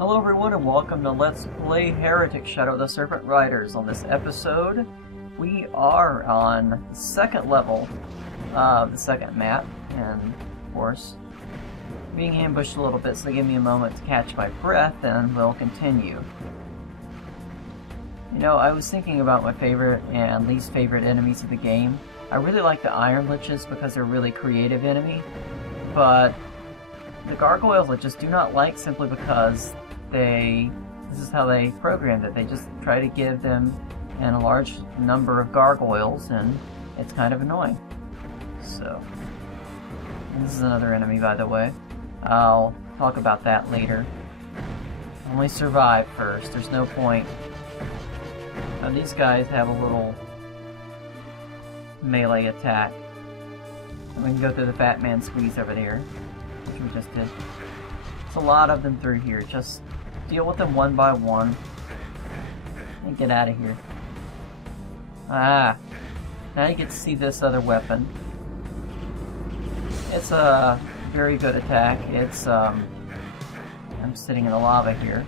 Hello everyone and welcome to Let's Play Heretic Shadow of the Serpent Riders. On this episode, we are on the second level of the second map, and of course, being ambushed a little bit, so give me a moment to catch my breath and we'll continue. You know, I was thinking about my favorite and least favorite enemies of the game. I really like the Iron Liches because they're a really creative enemy, but the gargoyles I just do not like simply because this is how they programmed it. They just try to give them a large number of gargoyles, and it's kind of annoying. So, and this is another enemy, by the way. I'll talk about that later. Only survive first. There's no point. Now these guys have a little melee attack. And we can go through the Fat Man Squeeze over there, which we just did. There's a lot of them through here. Just deal with them one by one and get out of here. Ah, now you get to see this other weapon. It's a very good attack. It's I'm sitting in the lava here.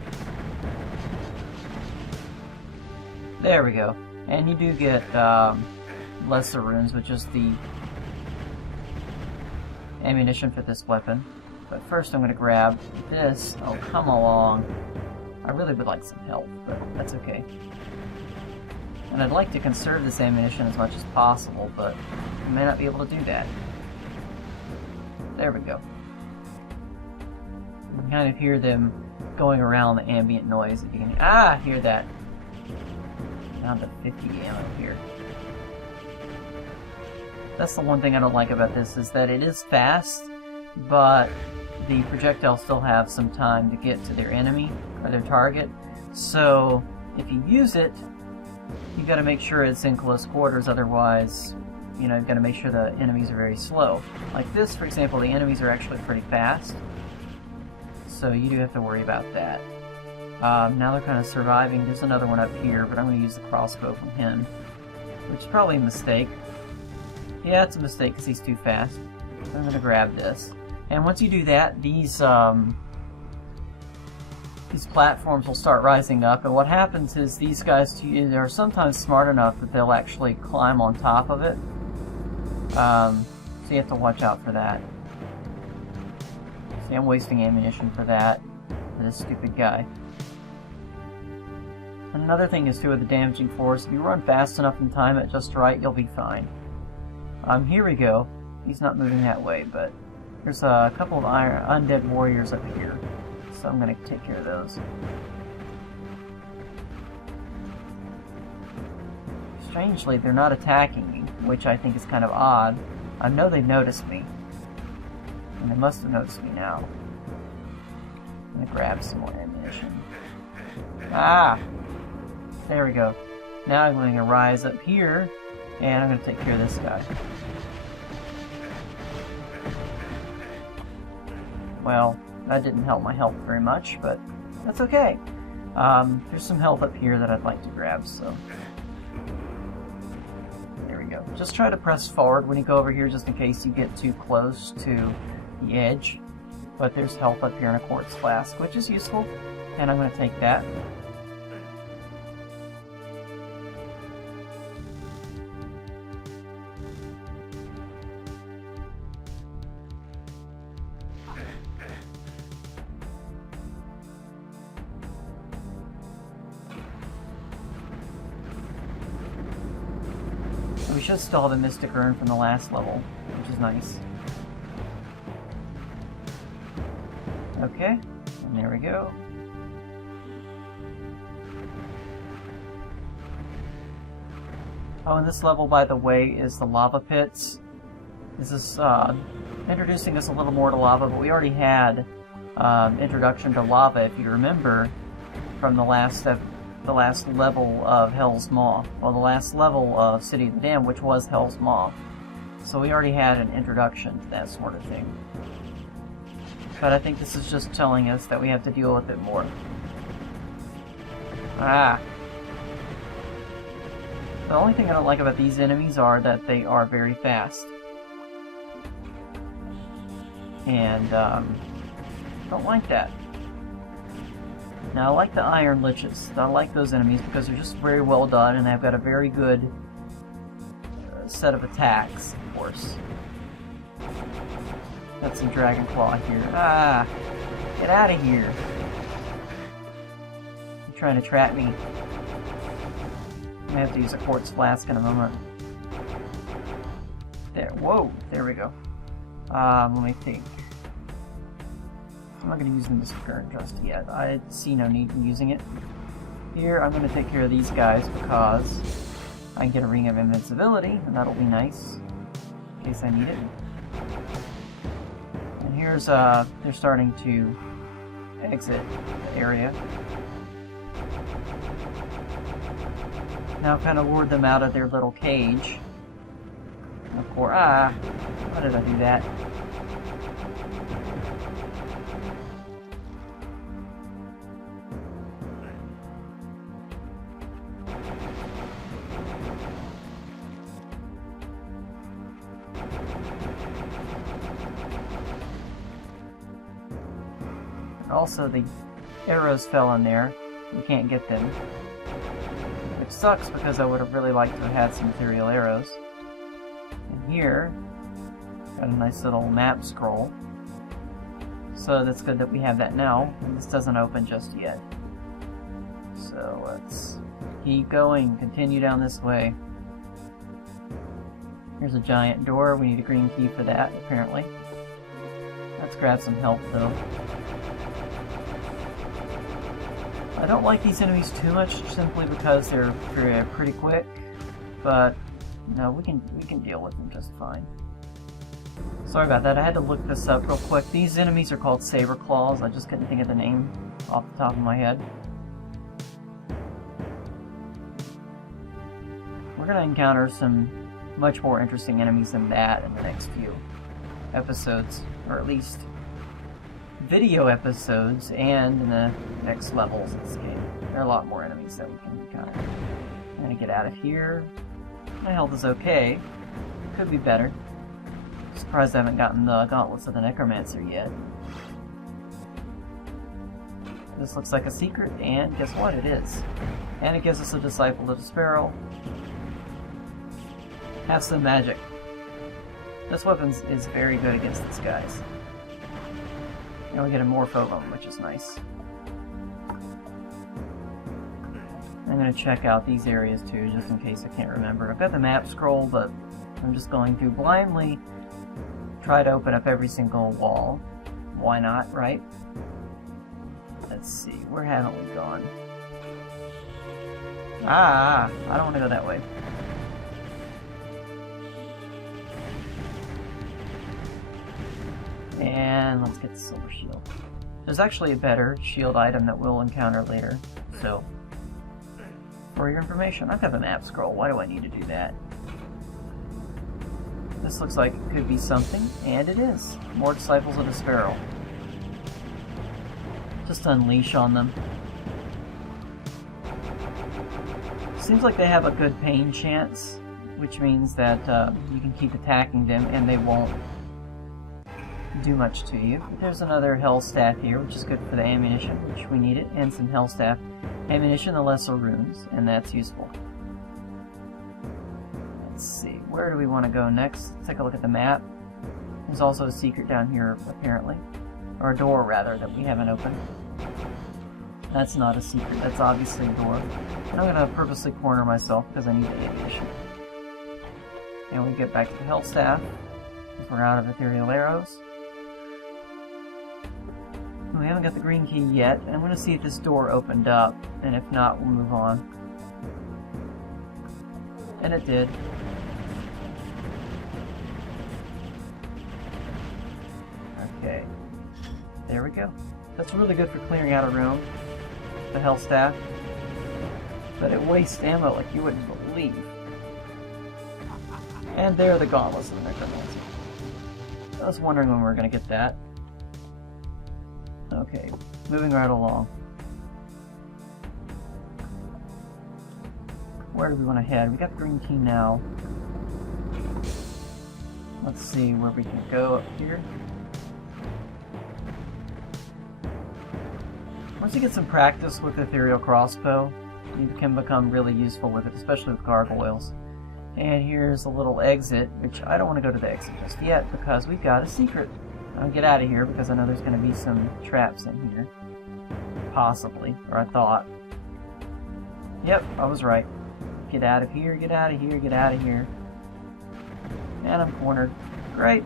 There we go. And you do get lesser runes, which is the ammunition for this weapon. But first I'm going to grab this. Oh, come along. I really would like some help, but that's okay. And I'd like to conserve this ammunition as much as possible, but I may not be able to do that. There we go. You can kind of hear them going around the ambient noise. If you can, hear that. Down to 50 ammo here. That's the one thing I don't like about this, is that it is fast, but the projectiles still have some time to get to their enemy, or their target. So, if you use it, you've got to make sure it's in close quarters, otherwise, you know, you've got to make sure the enemies are very slow. Like this, for example, the enemies are actually pretty fast, so you do have to worry about that. Now they're kind of surviving. There's another one up here, but I'm going to use the crossbow from him, which is probably a mistake. Yeah, it's a mistake because he's too fast. I'm going to grab this. And once you do that, these platforms will start rising up, and what happens is these guys are sometimes smart enough that they'll actually climb on top of it. So you have to watch out for that. See, I'm wasting ammunition for that, for this stupid guy. Another thing is, too, with the damaging force, if you run fast enough and time it just right, you'll be fine. Here we go. He's not moving that way, but there's a couple of undead warriors up here, so I'm going to take care of those. Strangely, they're not attacking me, which I think is kind of odd. I know they noticed me, and they must have noticed me now. I'm going to grab some more ammunition. There we go. Now I'm going to rise up here, and I'm going to take care of this guy. Well, that didn't help my health very much, but that's okay. There's some health up here that I'd like to grab, so... There we go. Just try to press forward when you go over here, just in case you get too close to the edge. But there's health up here in a quartz flask, which is useful, and I'm going to take that. We should still have the Mystic Urn from the last level, which is nice. Okay, and there we go. Oh, and this level, by the way, is the lava pits. This is introducing us a little more to lava, but we already had introduction to lava, if you remember, from the last level of Hell's Maw. Well, the last level of City of the Damned, which was Hell's Maw. So we already had an introduction to that sort of thing. But I think this is just telling us that we have to deal with it more. The only thing I don't like about these enemies are that they are very fast. And don't like that. Now I like the iron liches. I like those enemies because they're just very well done and they've got a very good set of attacks, of course. Got some dragon claw here. Ah! Get out of here! You're trying to trap me. I have to use a quartz flask in a moment. There. Whoa! There we go. Let me think. I'm not going to use them this turn just yet. I see no need in using it. Here, I'm going to take care of these guys because I can get a ring of invincibility, and that'll be nice in case I need it. And here's, they're starting to exit the area. Now kind of lured them out of their little cage. And of course, why did I do that? Also, the arrows fell in there. You can't get them. Which sucks because I would have really liked to have had some ethereal arrows. And here, got a nice little map scroll. So that's good that we have that now. And this doesn't open just yet. So let's keep going. Continue down this way. Here's a giant door. We need a green key for that, apparently. Let's grab some help, though. I don't like these enemies too much simply because they're pretty quick, but no, we can deal with them just fine. Sorry about that, I had to look this up real quick. These enemies are called sabreclaws. I just couldn't think of the name off the top of my head. We're going to encounter some much more interesting enemies than that in the next few episodes, or at least video episodes, and in the next levels of this game. There are a lot more enemies that we can encounter. I'm gonna get out of here. My health is okay. Could be better. Surprised I haven't gotten the gauntlets of the necromancer yet. This looks like a secret, and guess what? It is. And it gives us a disciple of the sparrow. Have some magic. This weapon is very good against these guys. And we get a morph of them, which is nice. I'm going to check out these areas too, just in case I can't remember. I've got the map scroll, but I'm just going to blindly try to open up every single wall. Why not, right? Let's see, where haven't we gone? I don't want to go that way. And let's get the silver shield. There's actually a better shield item that we'll encounter later, so for your information, I've got the map scroll. Why do I need to do that? This looks like it could be something, and it is. More disciples of the sparrow. Just unleash on them. Seems like they have a good pain chance, which means that you can keep attacking them and they won't do much to you. But there's another hell staff here, which is good for the ammunition, which we need it, and some hell staff ammunition, the lesser runes, and that's useful. Let's see, where do we want to go next? Let's take a look at the map. There's also a secret down here, apparently. Or a door, rather, that we haven't opened. That's not a secret, that's obviously a door. And I'm going to purposely corner myself because I need the ammunition. And we get back to the hell staff, because we're out of ethereal arrows. We haven't got the green key yet, and I'm going to see if this door opened up, and if not, we'll move on. And it did. Okay. There we go. That's really good for clearing out a room, the hell staff. But it wastes ammo like you wouldn't believe. And there are the gauntlets of the necromancer. I was wondering when we were going to get that. Okay, moving right along. Where do we want to head? We got the green key now. Let's see where we can go up here. Once you get some practice with ethereal crossbow, you can become really useful with it, especially with gargoyles. And here's a little exit, which I don't want to go to the exit just yet because we've got a secret. I'll get out of here because I know there's going to be some traps in here. Possibly, or I thought. Yep, I was right. Get out of here, get out of here, get out of here. And I'm cornered. Great.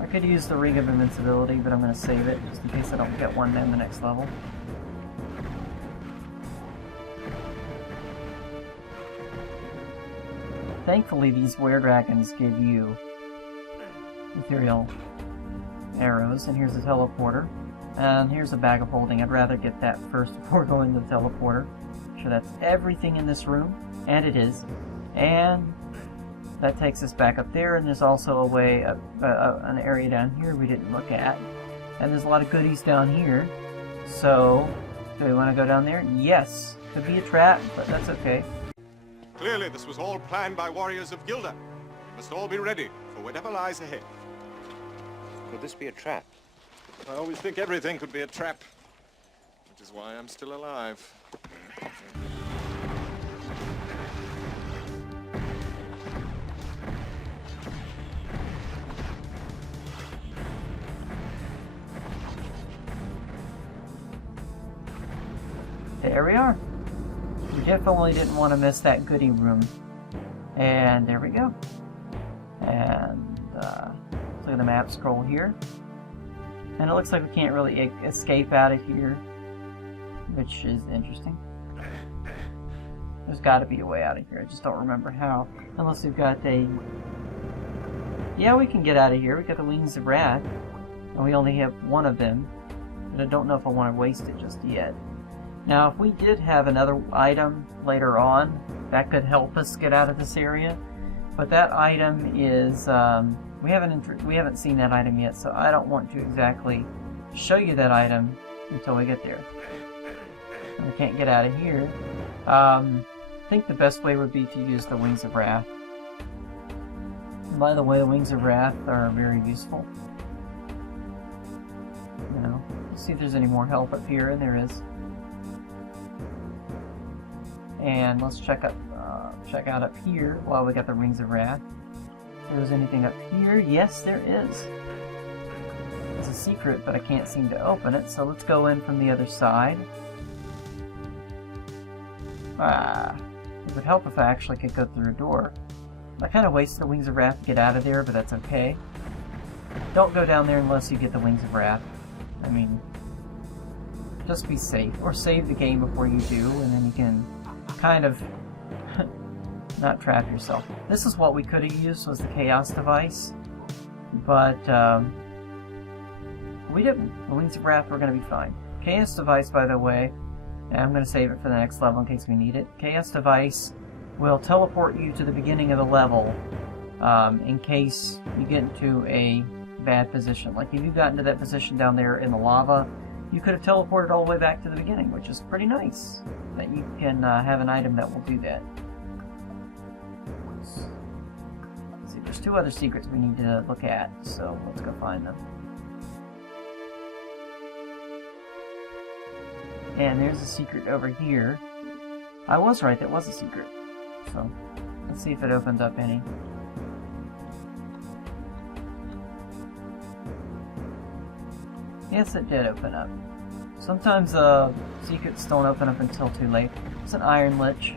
I could use the Ring of Invincibility, but I'm going to save it just in case I don't get one in the next level. Thankfully, these were-dragons give you ethereal arrows, and here's a teleporter. And here's a bag of holding. I'd rather get that first before going to the teleporter. Make sure that's everything in this room, and it is. And that takes us back up there, and there's also a way, an area down here we didn't look at. And there's a lot of goodies down here. So, do we want to go down there? Yes. Could be a trap, but that's okay. Clearly, this was all planned by warriors of Gilda. We must all be ready for whatever lies ahead. Could this be a trap? I always think everything could be a trap, which is why I'm still alive. There we are. We definitely didn't want to miss that goodie room. And there we go. And let's look at the map scroll here. And it looks like we can't really escape out of here, which is interesting. There's got to be a way out of here. I just don't remember how. Unless we've got a... Yeah, we can get out of here. We got the Wings of Wrath. And we only have one of them. But I don't know if I want to waste it just yet. Now, if we did have another item later on, that could help us get out of this area. But that item is... we haven't seen that item yet, so I don't want to exactly show you that item until we get there. And we can't get out of here. I think the best way would be to use the Wings of Wrath. And by the way, the Wings of Wrath are very useful. You know, let's see if there's any more help up here, and there is. And let's check out up here while we got the Rings of Wrath. If there's anything up here, yes, there is. It's a secret, but I can't seem to open it, so let's go in from the other side. It would help if I actually could go through a door. I kind of wasted the Wings of Wrath to get out of there, but that's okay. Don't go down there unless you get the Wings of Wrath. I mean, just be safe. Or save the game before you do, and then you can kind of not trap yourself. This is what we could have used, was the Chaos device. But, we didn't. The Wings of Wrath were going to be fine. Chaos device, by the way, and I'm going to save it for the next level in case we need it. Chaos device will teleport you to the beginning of the level in case you get into a bad position. Like if you got into that position down there in the lava, you could have teleported all the way back to the beginning, which is pretty nice that you can have an item that will do that. Let's see, there's two other secrets we need to look at, so let's go find them. And there's a secret over here. I was right, that was a secret. So, let's see if it opens up any. Yes, it did open up. Sometimes secrets don't open up until too late. It's an Iron Lich.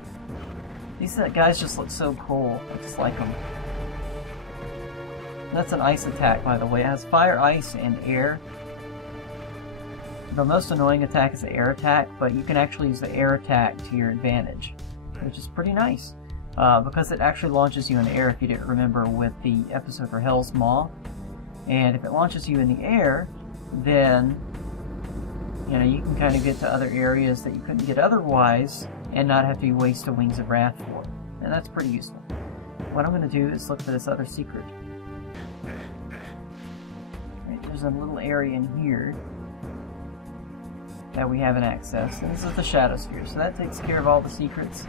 These guys just look so cool. I just like them. That's an ice attack, by the way. It has fire, ice, and air. The most annoying attack is the air attack, but you can actually use the air attack to your advantage, which is pretty nice. Because it actually launches you in the air, if you didn't remember with the episode for Hell's Maw. And if it launches you in the air, then you know, you can kind of get to other areas that you couldn't get otherwise and not have to waste a Wings of Wrath for. And that's pretty useful. What I'm going to do is look for this other secret. Right, there's a little area in here that we haven't accessed. And this is the Shadow Sphere, so that takes care of all the secrets.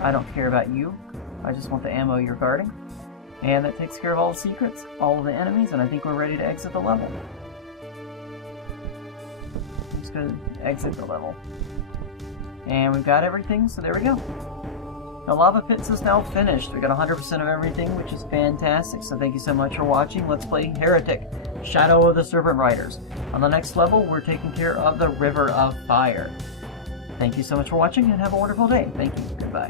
I don't care about you. I just want the ammo you're guarding. And that takes care of all the secrets, all of the enemies, and I think we're ready to exit the level. going to exit the level. And we've got everything, so there we go. The Lava Pits is now finished. We got 100% of everything, which is fantastic. So thank you so much for watching. Let's play Heretic, Shadow of the Serpent Riders. On the next level, we're taking care of the River of Fire. Thank you so much for watching, and have a wonderful day. Thank you. Goodbye.